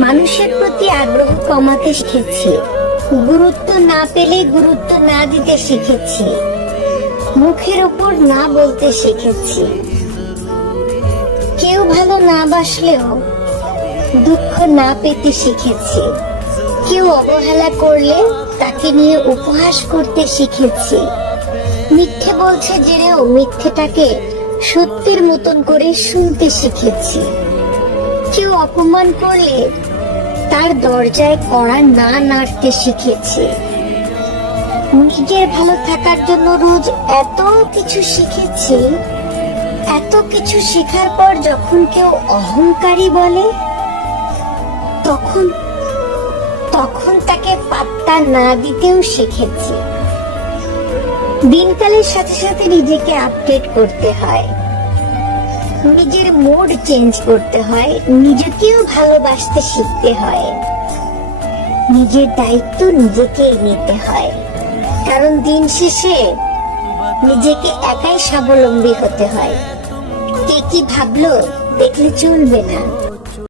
মানুষের প্রতি আগ্রহ কমাতে শিখেছি, গুরুত্ব না পেলে গুরুত্ব না দিতে শিখেছি, মুখের উপর না বলতে শিখেছি। কেউ ভালো না বাসলেও দুঃখ না পেতে শিখেছি। কেউ অবহেলা করলে তাকে নিয়ে উপহাস করতে শিখেছি। মিথ্যে বলছে জেনেও মিথ্যেটাকে সত্যের মতন করে শুনতে শিখেছি। কেউ অপমান করলে তার দরজায় কড়া না নাড়তে শিখেছি। নিজের ভালো থাকার জন্য রোজ এত কিছু শিখেছি। এত কিছু শেখার পর যখন কেউ অহংকারী বলে তখন তাকে পাত্তা না দিতেও শিখেছি। দিনকালের সাথে সাথে নিজেকে আপডেট করতে হয়, নিজের মোড চেঞ্জ করতে হয়, নিজেকেও ভালোবাসতে শিখতে হয়, নিজের দায়িত্ব নিজেকেই নিতে হয়। কারণ দিন শেষে নিজেকে একাই স্বাবলম্বী হতে হয়। কে কি ভাবলো দেখলে চলবে না।